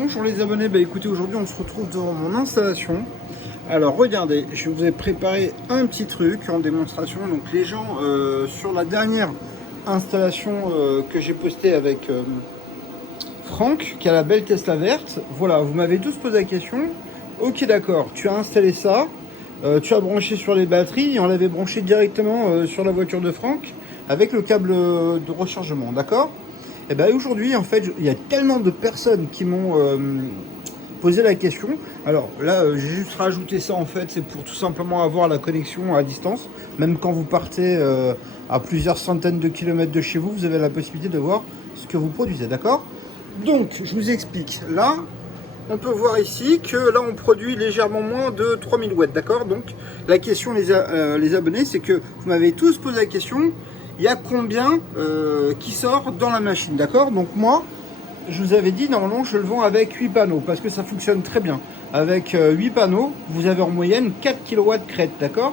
Bonjour les abonnés, bah écoutez, aujourd'hui on se retrouve devant mon installation. Alors regardez, je vous ai préparé un petit truc en démonstration. Donc les gens, sur la dernière installation que j'ai postée avec Franck, qui a la belle Tesla verte, voilà, vous m'avez tous posé la question. Ok d'accord, tu as installé ça, tu as branché sur les batteries et on l'avait branché directement sur la voiture de Franck avec le câble de rechargement, d'accord? Et bien aujourd'hui, en fait, il y a tellement de personnes qui m'ont posé la question. Alors là, j'ai juste rajouté ça, en fait, c'est pour tout simplement avoir la connexion à distance. Même quand vous partez à plusieurs centaines de kilomètres de chez vous, vous avez la possibilité de voir ce que vous produisez, d'accord? Donc, je vous explique. Là, on peut voir ici que là, on produit légèrement moins de 3000 watts, d'accord? Donc, la question, les abonnés, c'est que vous m'avez tous posé la question. Il y a combien qui sort dans la machine, d'accord? Donc moi, je vous avais dit, normalement, je le vends avec 8 panneaux, parce que ça fonctionne très bien. Avec 8 panneaux, vous avez en moyenne 4 kW crête, d'accord?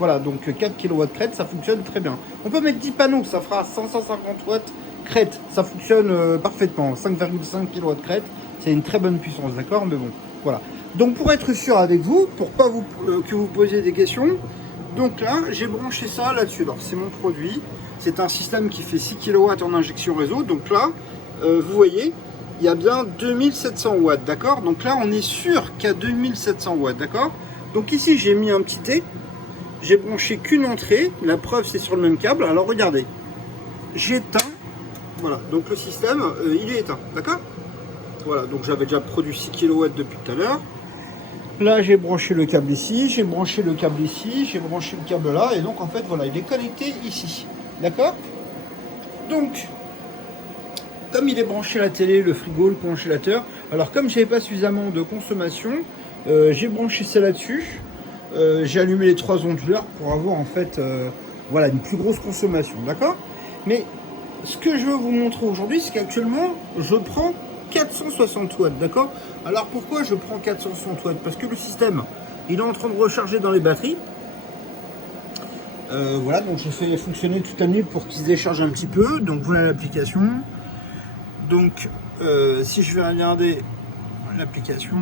Voilà, donc 4 kW crête, ça fonctionne très bien. On peut mettre 10 panneaux, ça fera 550 watts crête, ça fonctionne parfaitement. 5,5 kW crête, c'est une très bonne puissance, d'accord? Mais bon, voilà. Donc pour être sûr avec vous, pour pas que vous posiez des questions, donc là, j'ai branché ça là-dessus. Alors c'est mon produit. C'est un système qui fait 6 kW en injection réseau. Donc là, vous voyez, il y a bien 2700 watts, d'accord? Donc là, on est sûr qu'à 2700 watts, d'accord? Donc ici, j'ai mis un petit T. J'ai branché qu'une entrée. La preuve, c'est sur le même câble. Alors regardez, j'éteins. Voilà, donc le système, il est éteint, d'accord? Voilà, donc j'avais déjà produit 6 kW depuis tout à l'heure. Là, j'ai branché le câble ici, j'ai branché le câble ici, j'ai branché le câble là. Et donc, en fait, voilà, il est connecté ici. D'accord? Donc, comme il est branché la télé, le frigo, le congélateur, alors comme je n'avais pas suffisamment de consommation, j'ai branché ça là-dessus. J'ai allumé les 3 onduleurs pour avoir en fait voilà, une plus grosse consommation. D'accord? Mais ce que je veux vous montrer aujourd'hui, c'est qu'actuellement, je prends 460 watts. D'accord? Alors pourquoi je prends 460 watts? Parce que le système, il est en train de recharger dans les batteries. Voilà, donc je fais fonctionner toute la nuit pour qu'il se décharge un petit peu. Donc voilà l'application. Donc si je vais regarder l'application,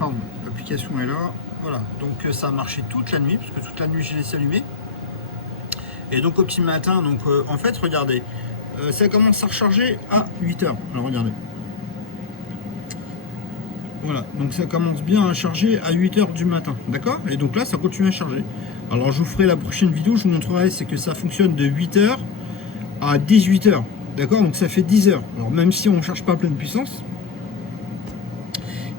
pardon, l'application est là. Voilà, donc ça a marché toute la nuit, parce que toute la nuit j'ai laissé allumer. Et donc au petit matin, donc en fait regardez, ça commence à recharger à 8 heures. Alors regardez. Voilà, donc ça commence bien à charger à 8 heures du matin, d'accord? Et donc là, ça continue à charger. Alors je vous ferai la prochaine vidéo, je vous montrerai, c'est que ça fonctionne de 8 heures à 18 heures, d'accord? Donc ça fait 10 heures. Alors même si on ne charge pas à pleine puissance,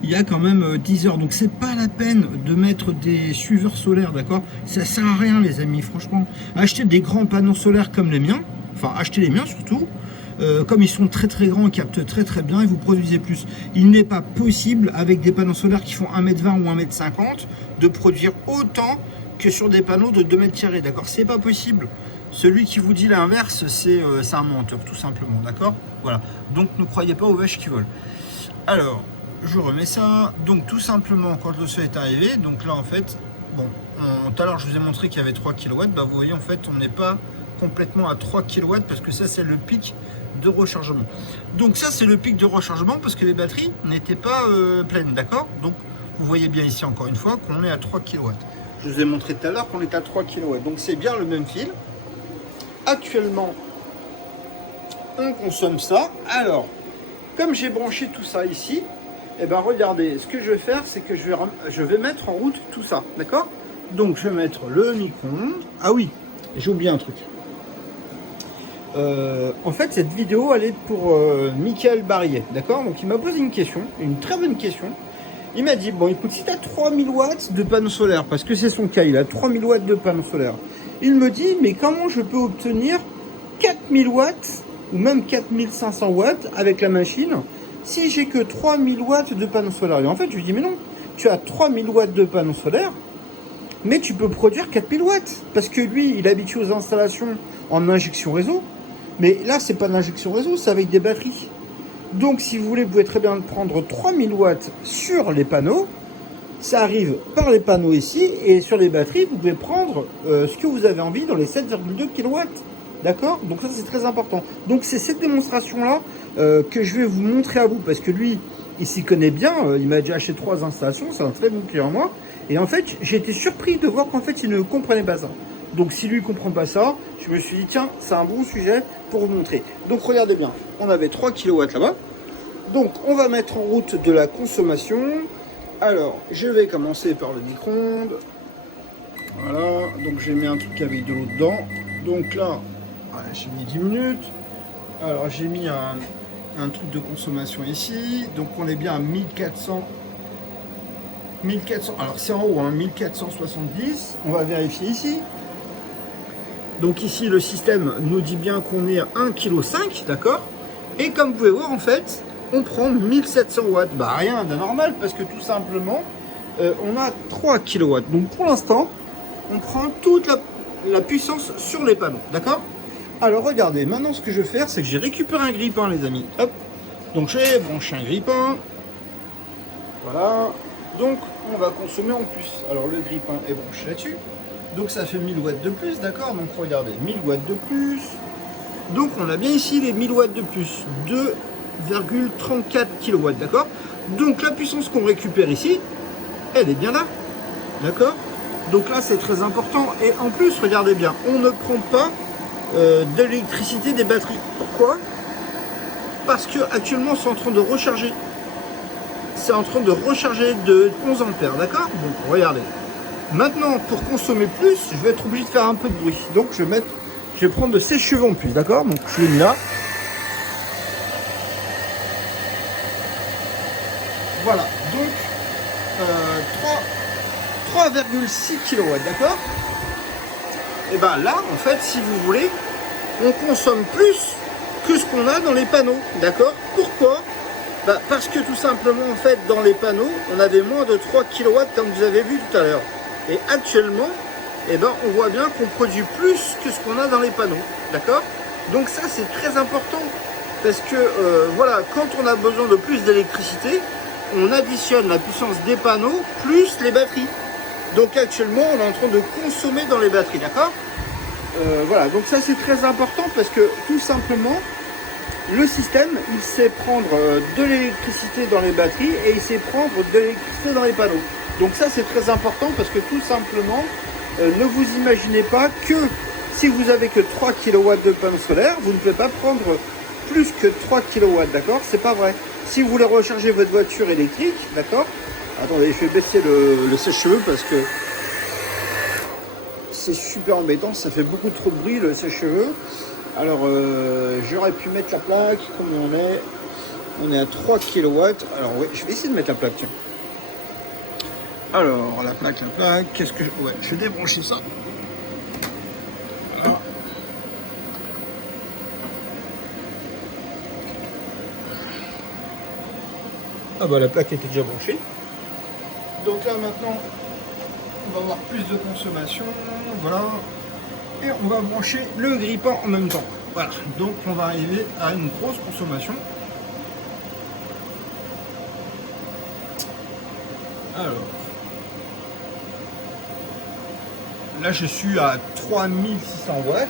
il y a quand même 10 heures. Donc c'est pas la peine de mettre des suiveurs solaires, d'accord? Ça sert à rien les amis, franchement. Acheter des grands panneaux solaires comme les miens, enfin acheter les miens surtout, comme ils sont très très grands, ils captent très très bien et vous produisez plus. Il n'est pas possible avec des panneaux solaires qui font 1,20 m ou 1,50 m de produire autant que sur des panneaux de 2 mètres carrés, d'accord? C'est pas possible. Celui qui vous dit l'inverse, c'est un menteur, tout simplement, d'accord? Voilà. Donc ne croyez pas aux vaches qui volent. Alors, je remets ça. Donc tout simplement, quand le soleil est arrivé, donc là en fait, bon, tout à l'heure je vous ai montré qu'il y avait 3 kW, bah, vous voyez en fait on n'est pas complètement à 3 kW parce que ça c'est le pic de rechargement. Donc ça c'est le pic de rechargement parce que les batteries n'étaient pas pleines, d'accord? Donc vous voyez bien ici encore une fois qu'on est à 3 kW. Je vous ai montré tout à l'heure qu'on est à 3 kW, donc c'est bien le même fil. Actuellement, on consomme ça. Alors, comme j'ai branché tout ça ici, et ben regardez, ce que je vais faire, c'est que je vais mettre en route tout ça, d'accord? Donc je vais mettre le micro-ondes. Ah oui, j'ai oublié un truc. En fait, cette vidéo, elle est pour Michael Barrier, d'accord? Donc, il m'a posé une question, une très bonne question. Il m'a dit, bon, écoute, si tu as 3000 watts de panneaux solaires, parce que c'est son cas, il a 3000 watts de panneaux solaires, il me dit, mais comment je peux obtenir 4000 watts ou même 4500 watts avec la machine si j'ai que 3000 watts de panneaux solaires? Et en fait, je lui dis, mais non, tu as 3000 watts de panneaux solaires, mais tu peux produire 4000 watts, parce que lui, il est habitué aux installations en injection réseau. Mais là, c'est pas de l'injection réseau, c'est avec des batteries. Donc, si vous voulez, vous pouvez très bien prendre 3000 watts sur les panneaux. Ça arrive par les panneaux ici. Et sur les batteries, vous pouvez prendre ce que vous avez envie dans les 7,2 kW. D'accord? Donc ça, c'est très important. Donc, c'est cette démonstration-là que je vais vous montrer à vous. Parce que lui, il s'y connaît bien, il m'a déjà acheté 3 installations, c'est un très bon client moi. Et en fait, j'ai été surpris de voir qu'en fait, il ne comprenait pas ça. Donc si lui ne comprend pas ça, je me suis dit, tiens, c'est un bon sujet pour vous montrer. Donc regardez bien, on avait 3 kW là-bas. Donc on va mettre en route de la consommation. Alors, je vais commencer par le micro-ondes. Voilà, donc j'ai mis un truc avec de l'eau dedans. Donc là, voilà, j'ai mis 10 minutes. Alors j'ai mis un truc de consommation ici. Donc on est bien à 1400. Alors c'est en haut, hein, 1470. On va vérifier ici. Donc ici, le système nous dit bien qu'on est à 1,5 kg, d'accord? Et comme vous pouvez voir, en fait, on prend 1700 watts. Bah rien d'anormal, parce que tout simplement, on a 3 kW. Donc pour l'instant, on prend toute la puissance sur les panneaux, d'accord? Alors regardez, maintenant ce que je vais faire, c'est que j'ai récupéré un grille-pain, les amis. Hop. Donc j'ai branché un grille-pain. Voilà. Donc on va consommer en plus. Alors le grille-pain est branché là-dessus. Donc ça fait 1000 watts de plus, d'accord? Donc regardez, 1000 watts de plus. Donc on a bien ici les 1000 watts de plus, 2,34 kW, d'accord? Donc la puissance qu'on récupère ici, elle est bien là, d'accord? Donc là c'est très important. Et en plus, regardez bien, on ne prend pas de l'électricité des batteries. Pourquoi? Parce que actuellement c'est en train de recharger. C'est en train de recharger de 11 ampères, d'accord? Donc regardez. Maintenant, pour consommer plus, je vais être obligé de faire un peu de bruit. Donc je vais prendre de sèche-cheveux en plus, d'accord? Donc je l'ai mis là. Voilà, donc 3,6 kW, d'accord? Et bien là, en fait, si vous voulez, on consomme plus que ce qu'on a dans les panneaux, d'accord? Pourquoi? Bah, parce que tout simplement, en fait, dans les panneaux, on avait moins de 3 kW comme vous avez vu tout à l'heure. Et actuellement, eh ben, on voit bien qu'on produit plus que ce qu'on a dans les panneaux, d'accord? Donc ça, c'est très important, parce que voilà, quand on a besoin de plus d'électricité, on additionne la puissance des panneaux plus les batteries. Donc actuellement, on est en train de consommer dans les batteries, d'accord? Voilà, donc ça c'est très important, parce que tout simplement, le système, il sait prendre de l'électricité dans les batteries et il sait prendre de l'électricité dans les panneaux. Donc ça c'est très important, parce que tout simplement, ne vous imaginez pas que si vous avez que 3 kW de panneaux solaires, vous ne pouvez pas prendre plus que 3 kW, d'accord? C'est pas vrai. Si vous voulez recharger votre voiture électrique, d'accord? Attendez, je vais baisser le sèche-cheveux parce que c'est super embêtant, ça fait beaucoup trop de bruit le sèche-cheveux. Alors j'aurais pu mettre la plaque, comme on est à 3 kW. Alors oui, je vais essayer de mettre la plaque, tiens. Alors la plaque, qu'est-ce que je... Ouais, je vais débrancher ça. Voilà. Ah bah la plaque était déjà branchée. Donc là maintenant, on va avoir plus de consommation, voilà. Et on va brancher le grille-pain en même temps. Voilà, donc on va arriver à une grosse consommation. Alors, là je suis à 3600 watts.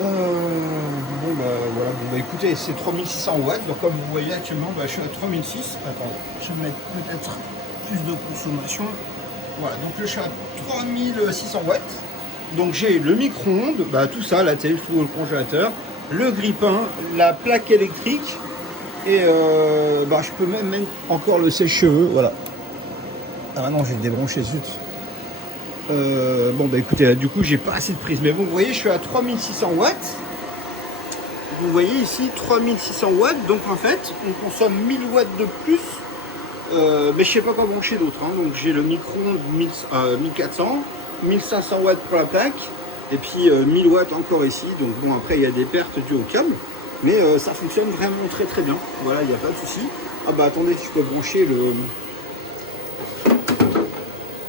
Bon bah voilà, bon bah écoutez, c'est 3600 watts, donc comme vous voyez actuellement, bah, je suis à 3006. Attendez, je vais mettre peut-être plus de consommation. Voilà, donc là je suis à 3600 watts. Donc j'ai le micro-ondes, bah, tout ça, la télé, le congélateur, le grille-pain, la plaque électrique, et bah, je peux même mettre encore le sèche-cheveux, voilà. Ah non, j'ai débranché, zut. Bon bah écoutez, là, du coup j'ai pas assez de prise, mais bon, vous voyez, je suis à 3600 watts. Vous voyez ici 3600 watts, donc en fait on consomme 1000 watts de plus, mais je sais pas quoi brancher d'autre, hein. Donc j'ai le micro-ondes 1400, 1500 watts pour la plaque, et puis 1000 watts encore ici. Donc bon, après il y a des pertes dues au câble, mais ça fonctionne vraiment très très bien. Voilà, il n'y a pas de souci. Ah bah attendez, je peux brancher le...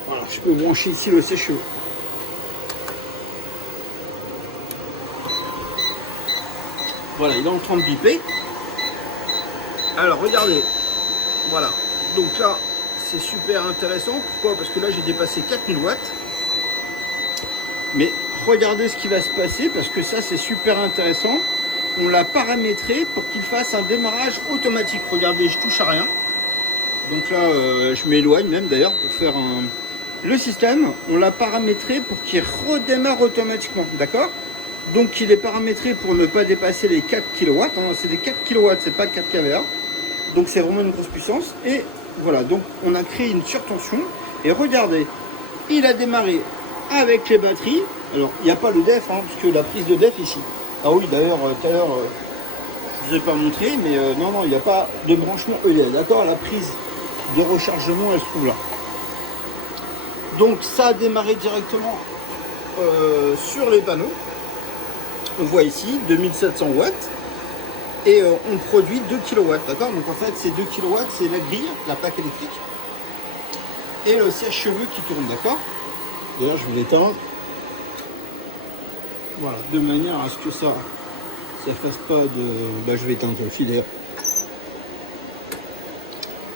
Voilà, je peux brancher ici le sèche-cheveux. Voilà, il est en train de piper. Alors regardez, voilà. Donc là, c'est super intéressant. Pourquoi? Parce que là, j'ai dépassé 4000 watts. Mais regardez ce qui va se passer, parce que ça, c'est super intéressant. on l'a paramétré pour qu'il fasse un démarrage automatique. Regardez, je touche à rien. Donc là, je m'éloigne même d'ailleurs pour faire un... Le système, on l'a paramétré pour qu'il redémarre automatiquement, d'accord? Donc il est paramétré pour ne pas dépasser les 4 kW, hein. C'est des 4 kW, c'est pas 4 kVA. Donc c'est vraiment une grosse puissance. Et voilà, donc on a créé une surtension. Et regardez, il a démarré avec les batteries. Alors il n'y a pas le DEF, hein, parce que la prise de DEF ici. Ah oui, d'ailleurs, tout à l'heure, je ne vous ai pas montré, mais non, il n'y a pas de branchement EDF, d'accord? La prise de rechargement, elle se trouve là. Donc ça a démarré directement sur les panneaux. On voit ici 2700 watts et on produit 2 kW, d'accord? Donc en fait, ces 2 kW, c'est la grille, la plaque électrique et le sèche-cheveux qui tourne, d'accord? D'ailleurs, je vais l'éteindre. Voilà, de manière à ce que ça fasse pas de... Bah, je vais éteindre aussi d'ailleurs.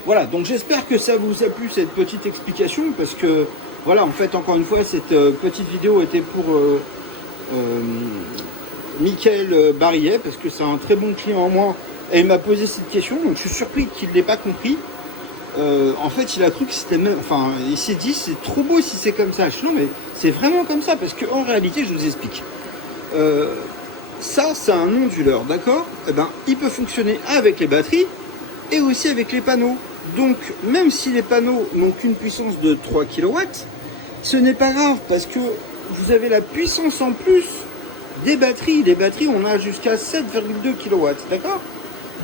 Voilà, donc j'espère que ça vous a plu cette petite explication parce que voilà, en fait, encore une fois, cette petite vidéo était pour Mickaël Barillet parce que c'est un très bon client en moi et il m'a posé cette question, donc je suis surpris qu'il ne l'ait pas compris. En fait, il a cru que c'était même... Enfin, il s'est dit, c'est trop beau si c'est comme ça. Je dis, non, mais c'est vraiment comme ça parce qu'en réalité, je vous explique. Ça, c'est un onduleur, d'accord? Eh ben, il peut fonctionner avec les batteries et aussi avec les panneaux. Donc, même si les panneaux n'ont qu'une puissance de 3 kW, ce n'est pas grave parce que vous avez la puissance en plus des batteries. Les batteries, on a jusqu'à 7,2 kW, d'accord?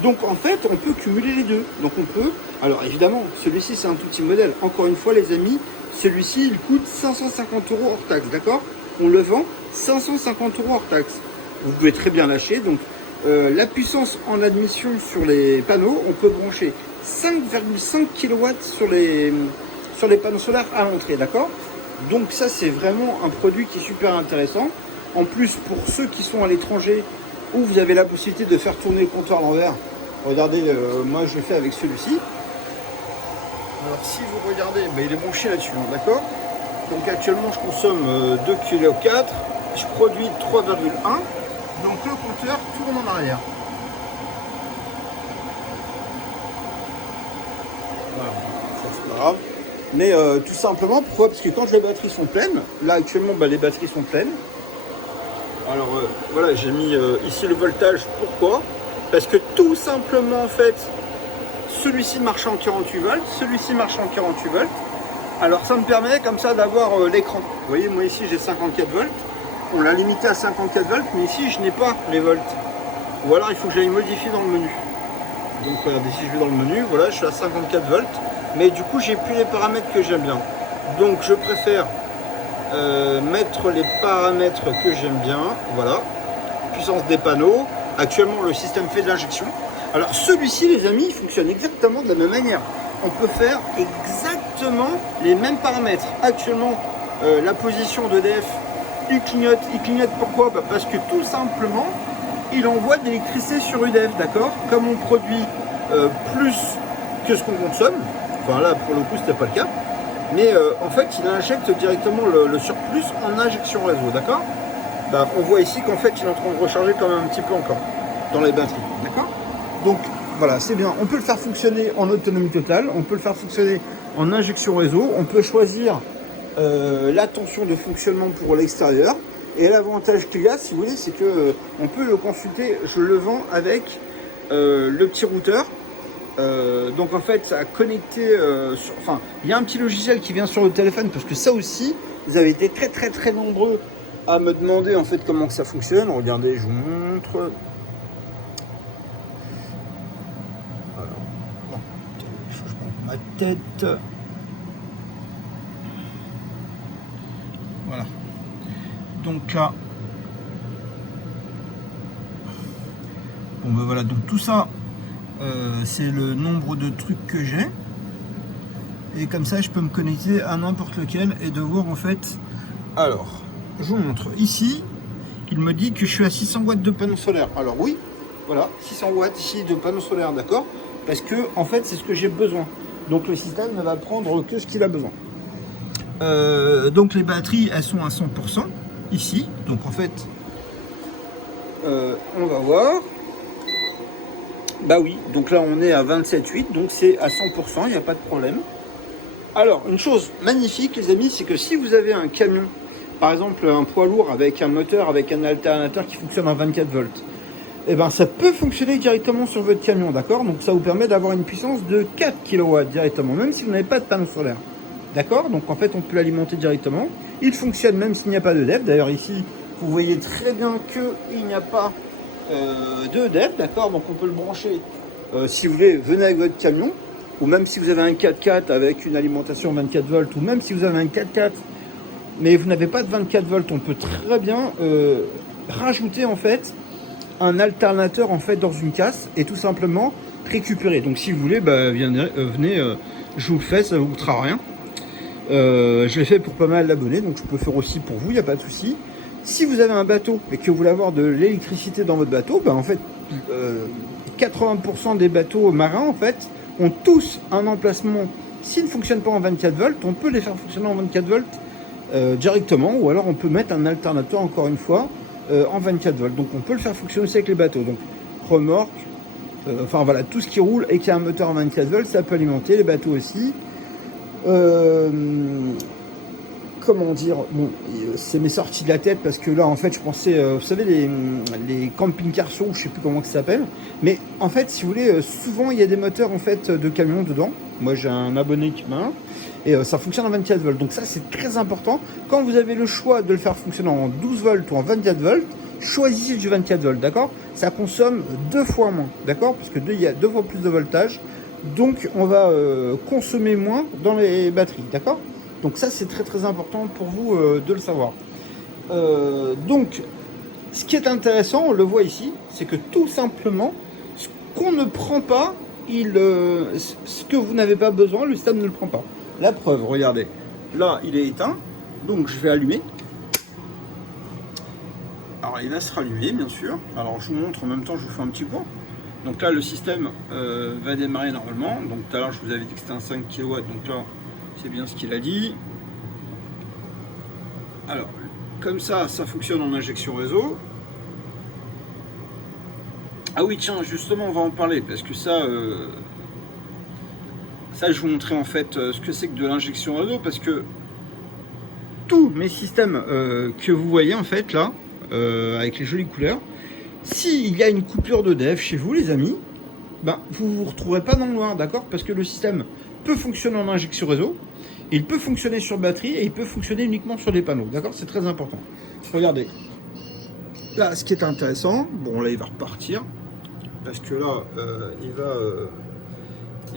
Donc, en fait, on peut cumuler les deux. Donc, on peut... Alors, évidemment, celui-ci, c'est un tout petit modèle. Encore une fois, les amis, celui-ci, il coûte 550 € hors taxe, d'accord? On le vend 550 € hors taxe. Vous pouvez très bien lâcher. Donc, la puissance en admission sur les panneaux, on peut brancher 5,5 kW sur les panneaux solaires à l'entrée, d'accord? Donc ça, c'est vraiment un produit qui est super intéressant. En plus, pour ceux qui sont à l'étranger, où vous avez la possibilité de faire tourner le comptoir à l'envers, regardez, moi je l'ai fait avec celui-ci. Alors si vous regardez, il est branché là-dessus, hein, d'accord? Donc actuellement, je consomme 2 kg 4, je produis 3,1. Donc le compteur tourne en arrière. Voilà, ça c'est pas grave. Mais tout simplement, pourquoi? Parce que quand les batteries sont pleines, là actuellement les batteries sont pleines. Alors voilà, j'ai mis ici le voltage, pourquoi? Parce que tout simplement en fait, celui-ci marche en 48 volts, celui-ci marche en 48 volts. Alors ça me permet comme ça d'avoir l'écran. Vous voyez, moi ici j'ai 54 volts. On l'a limité à 54 volts, mais ici je n'ai pas les volts. Ou alors il faut que j'aille modifier dans le menu. Donc regardez, si je vais dans le menu, voilà, je suis à 54 volts. Mais du coup, j'ai plus les paramètres que j'aime bien. Donc je préfère mettre les paramètres que j'aime bien. Voilà, puissance des panneaux. Actuellement, le système fait de l'injection. Alors celui-ci, les amis, il fonctionne exactement de la même manière. On peut faire exactement les mêmes paramètres. Actuellement, la position d'EDF, il clignote. Il clignote pourquoi? Parce que tout simplement, il envoie de l'électricité sur EDF, d'accord? Comme on produit plus que ce qu'on consomme, enfin là pour le coup c'était pas le cas, mais en fait il injecte directement le surplus en injection réseau, d'accord? On voit ici qu'en fait il est en train de recharger quand même un petit peu encore dans les batteries, d'accord? Donc voilà, c'est bien, on peut le faire fonctionner en autonomie totale, on peut le faire fonctionner en injection réseau, on peut choisir la tension de fonctionnement pour l'extérieur. Et l'avantage qu'il y a, si vous voulez, c'est que on peut le consulter. Je le vends avec le petit routeur. Donc en fait, ça a connecté. Enfin, il y a un petit logiciel qui vient sur le téléphone parce que ça aussi, vous avez été très nombreux à me demander en fait comment que ça fonctionne. Regardez, je vous montre. Alors, bon, je prends ma tête. Voilà. Donc là, bon voilà, donc tout ça, c'est le nombre de trucs que j'ai. Et comme ça, je peux me connecter à n'importe lequel et de voir en fait. Alors, je vous montre. Ici, il me dit que je suis à 600 watts de panneau solaire. Alors oui, voilà, 600 watts ici de panneau solaire, d'accord? Parce que en fait, c'est ce que j'ai besoin. Donc le système ne va prendre que ce qu'il a besoin. Donc les batteries, elles sont à 100%. Ici, donc en fait, on va voir. Bah oui, donc là on est à 27,8, donc c'est à 100%, il n'y a pas de problème. Alors, une chose magnifique les amis, c'est que si vous avez un camion, par exemple un poids lourd avec un moteur, avec un alternateur qui fonctionne en 24 volts, et ben ça peut fonctionner directement sur votre camion, d'accord? Donc ça vous permet d'avoir une puissance de 4 kW directement, même si vous n'avez pas de panneau solaire. D'accord? Donc en fait on peut l'alimenter directement. Il fonctionne même s'il n'y a pas de DEF. D'ailleurs ici, vous voyez très bien qu'il n'y a pas de DEF, d'accord? Donc on peut le brancher, si vous voulez, venez avec votre camion, ou même si vous avez un 4x4 avec une alimentation 24 volts, ou même si vous avez un 4x4 mais vous n'avez pas de 24 volts, on peut très bien rajouter en fait un alternateur en fait dans une casse et tout simplement récupérer. Donc si vous voulez, bah, venez, je vous le fais, ça ne vous coûtera rien. Je l'ai fait pour pas mal d'abonnés, donc je peux faire aussi pour vous, il n'y a pas de souci. Si vous avez un bateau et que vous voulez avoir de l'électricité dans votre bateau, bah, en fait 80% des bateaux marins en fait ont tous un emplacement. S'ils ne fonctionnent pas en 24 volts, on peut les faire fonctionner en 24 volts directement, ou alors on peut mettre un alternateur encore une fois en 24 volts. Donc on peut le faire fonctionner aussi avec les bateaux. Donc remorque, enfin voilà, tout ce qui roule et qui a un moteur en 24 volts, ça peut alimenter les bateaux aussi. Comment dire, bon, c'est mes sorties de la tête parce que là en fait je pensais, vous savez les camping-cars, je sais plus comment ça s'appelle, mais en fait si vous voulez, souvent il y a des moteurs en fait de camions dedans. Moi j'ai un abonné qui m'a un, et ça fonctionne en 24 volts, donc ça c'est très important. Quand vous avez le choix de le faire fonctionner en 12 volts ou en 24 volts, choisissez du 24 volts, d'accord? Ça consomme 2 fois moins, d'accord? Parce que il y a 2 fois plus de voltage, donc on va consommer moins dans les batteries, d'accord? Donc ça c'est très très important pour vous de le savoir. Donc ce qui est intéressant, on le voit ici, c'est que tout simplement ce qu'on ne prend pas, ce que vous n'avez pas besoin, le système ne le prend pas. La preuve, regardez, là il est éteint, donc je vais allumer. Alors il va se rallumer bien sûr. Alors je vous montre en même temps, je vous fais un petit point. Donc là le système va démarrer normalement. Donc tout à l'heure je vous avais dit que c'était un 5 kW, donc là c'est bien ce qu'il a dit. Alors, comme ça fonctionne en injection réseau. Ah oui, tiens, justement, on va en parler, parce que ça, je vais vous montrer en fait ce que c'est que de l'injection réseau, parce que tous mes systèmes que vous voyez en fait là, avec les jolies couleurs, s'il y a une coupure de DEF chez vous, les amis, ben, vous ne vous retrouverez pas dans le noir, d'accord? Parce que le système peut fonctionner en injection réseau, il peut fonctionner sur batterie et il peut fonctionner uniquement sur les panneaux, d'accord? C'est très important. Regardez, là, ce qui est intéressant, bon là il va repartir, parce que là, il va